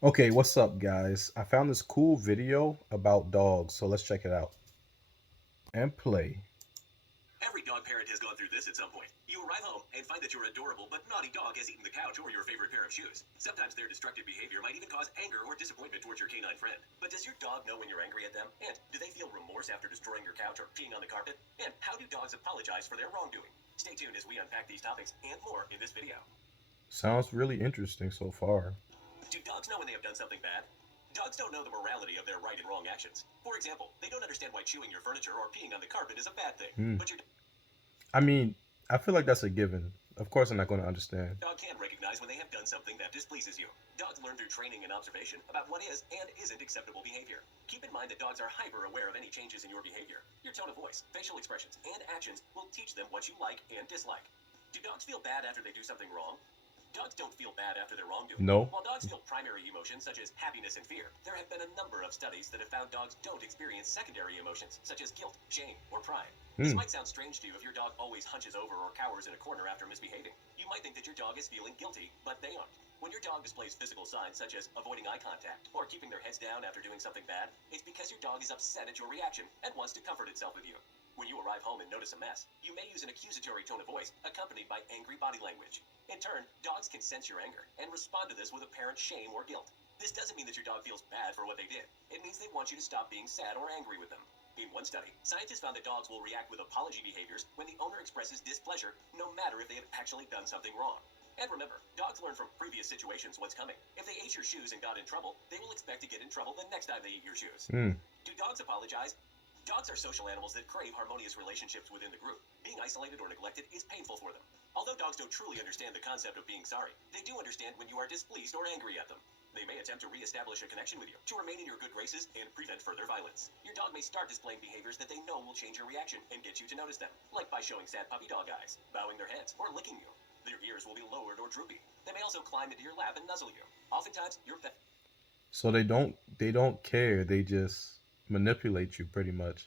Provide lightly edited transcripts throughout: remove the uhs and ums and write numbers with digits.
Okay, what's up, guys? I found this cool video about dogs, so let's check it out and play. Every dog parent has gone through this at some point. You arrive home and find that your adorable but naughty dog has eaten the couch or your favorite pair of shoes. Sometimes their destructive behavior might even cause anger or disappointment towards your canine friend. But does your dog know when you're angry at them? And do they feel remorse after destroying your couch or peeing on the carpet? And how do dogs apologize for their wrongdoing? Stay tuned as we unpack these topics and more in this video. Sounds really interesting so far. Do dogs know when they have done something bad? Dogs don't know the morality of their right and wrong actions. For example, they don't understand why chewing your furniture or peeing on the carpet is a bad thing. Hmm. But your I mean, I feel like that's a given. Of course, I'm not going to understand. dog can recognize when they have done something that displeases you. Dogs learn through training and observation about what is and isn't acceptable behavior. Keep in mind that dogs are hyper aware of any changes in your behavior. Your tone of voice, facial expressions, and actions will teach them what you like and dislike. Do dogs feel bad after they do something wrong? Dogs don't feel bad after their wrongdoing. No. While dogs feel primary emotions such as happiness and fear, there have been a number of studies that have found dogs don't experience secondary emotions such as guilt, shame, or pride. This Hmm. might sound strange to you if your dog always hunches over or cowers in a corner after misbehaving. You might think that your dog is feeling guilty, but they aren't. When your dog displays physical signs such as avoiding eye contact or keeping their heads down after doing something bad, it's because your dog is upset at your reaction and wants to comfort itself with you. When you arrive home and notice a mess, you may use an accusatory tone of voice accompanied by angry body language. In turn, dogs can sense your anger and respond to this with apparent shame or guilt. This doesn't mean that your dog feels bad for what they did. It means they want you to stop being sad or angry with them. In one study, scientists found that dogs will react with apology behaviors when the owner expresses displeasure, no matter if they have actually done something wrong. And remember, dogs learn from previous situations what's coming. If they ate your shoes and got in trouble, they will expect to get in trouble the next time they eat your shoes. Hmm. Do dogs apologize? Dogs are social animals that crave harmonious relationships within the group. Being isolated or neglected is painful for them. Although dogs don't truly understand the concept of being sorry, they do understand when you are displeased or angry at them. They may attempt to re-establish a connection with you, to remain in your good graces and prevent further violence. Your dog may start displaying behaviors that they know will change your reaction and get you to notice them, like by showing sad puppy dog eyes, bowing their heads, or licking you. Their ears will be lowered or droopy. They may also climb into your lap and nuzzle you. Oftentimes, your pet So they don't care. They just manipulate you pretty much.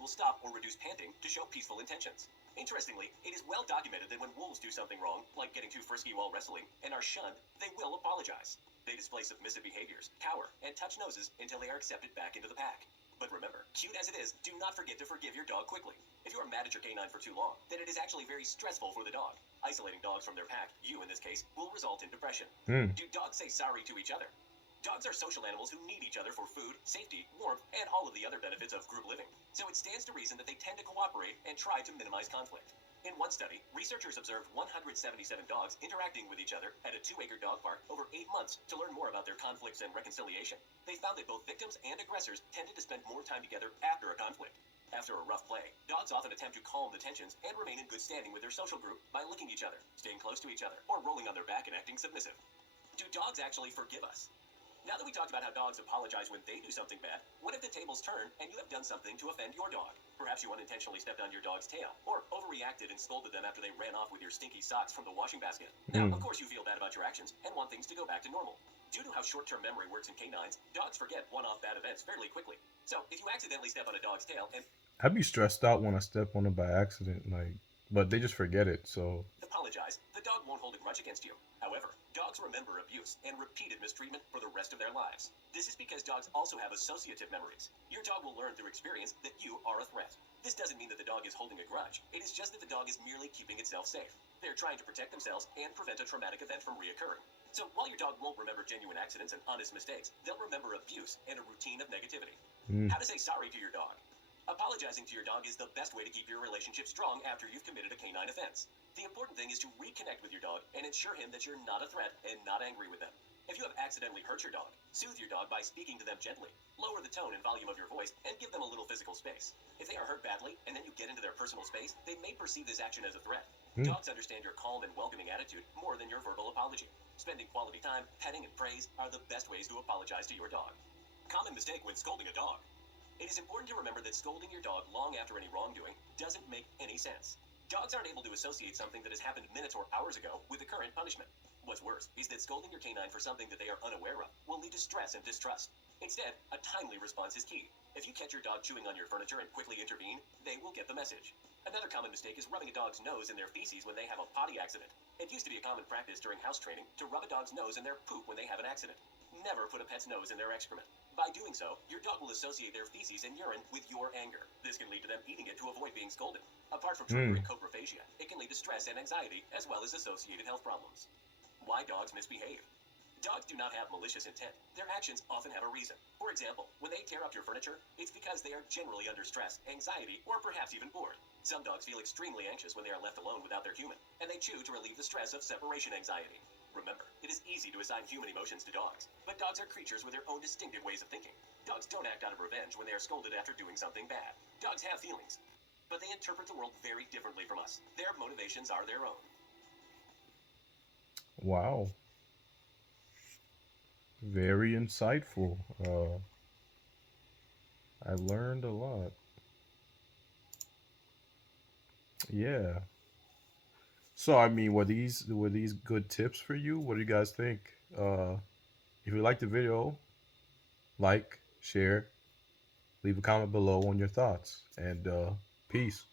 will stop or reduce panting to show peaceful intentions. Interestingly, it is well documented that when wolves do something wrong, like getting too frisky while wrestling, and are shunned, they will apologize. They display submissive behaviors, cower, and touch noses until they are accepted back into the pack. But remember, cute as it is, do not forget to forgive your dog quickly. If you are mad at your canine for too long, then it is actually very stressful for the dog. Isolating dogs from their pack, you in this case, will result in depression. Hmm. Do dogs say sorry to each other? Dogs are social animals who need each other for food, safety, warmth, and all of the other benefits of group living. So it stands to reason that they tend to cooperate and try to minimize conflict. In one study, researchers observed 177 dogs interacting with each other at a 2-acre dog park over 8 months to learn more about their conflicts and reconciliation. They found that both victims and aggressors tended to spend more time together after a conflict. After a rough play, dogs often attempt to calm the tensions and remain in good standing with their social group by licking each other, staying close to each other, or rolling on their back and acting submissive. Do dogs actually forgive us? Now that we talked about how dogs apologize when they do something bad, what if the tables turn and you have done something to offend your dog? Perhaps you unintentionally stepped on your dog's tail, or overreacted and scolded them after they ran off with your stinky socks from the washing basket. Now, of Hmm. course, you feel bad about your actions and want things to go back to normal. Due to how short term memory works in canines, dogs forget one off bad events fairly quickly. So, if you accidentally step on a dog's tail and I'd be stressed out when I step on it by accident, but they just forget it. So, apologize, the dog won't hold a grudge against you. However, dogs remember abuse and repeated mistreatment for the rest of their lives. This is because dogs also have associative memories. Your dog will learn through experience that you are a threat. This doesn't mean that the dog is holding a grudge. It is just that the dog is merely keeping itself safe. They're trying to protect themselves and prevent a traumatic event from reoccurring. So while your dog won't remember genuine accidents and honest mistakes, they'll remember abuse and a routine of negativity. hmm. How to say sorry to your dog. Apologizing to your dog is the best way to keep your relationship strong after you've committed a canine offense. The important thing is to reconnect with your dog and ensure him that you're not a threat and not angry with them. If you have accidentally hurt your dog, soothe your dog by speaking to them gently. Lower the tone and volume of your voice and give them a little physical space. If they are hurt badly and then you get into their personal space, they may perceive this action as a threat. Hmm. Dogs understand your calm and welcoming attitude more than your verbal apology. Spending quality time, petting, and praise are the best ways to apologize to your dog. Common mistake when scolding a dog. It is important to remember that scolding your dog long after any wrongdoing doesn't make any sense. Dogs aren't able to associate something that has happened minutes or hours ago with the current punishment. What's worse is that scolding your canine for something that they are unaware of will lead to stress and distrust. Instead, a timely response is key. If you catch your dog chewing on your furniture and quickly intervene, they will get the message. Another common mistake is rubbing a dog's nose in their feces when they have a potty accident. It used to be a common practice during house training to rub a dog's nose in their poop when they have an accident. Never put a pet's nose in their excrement. By doing so, your dog will associate their feces and urine with your anger. This can lead to them eating it to avoid being scolded. Apart from triggering coprophagia, it can lead to stress and anxiety, as well as associated health problems. Why dogs misbehave? Dogs do not have malicious intent. Their actions often have a reason. For example, when they tear up your furniture, it's because they are generally under stress, anxiety, or perhaps even bored. Some dogs feel extremely anxious when they are left alone without their human, and they chew to relieve the stress of separation anxiety. Remember, it is easy to assign human emotions to dogs, but dogs are creatures with their own distinctive ways of thinking. Dogs don't act out of revenge when they are scolded after doing something bad. Dogs have feelings, but they interpret the world very differently from us. Their motivations are their own. Wow, very insightful. I learned a lot. Yeah. So I mean, were these good tips for you? What do you guys think? If you liked the video, like, share, leave a comment below on your thoughts, and peace.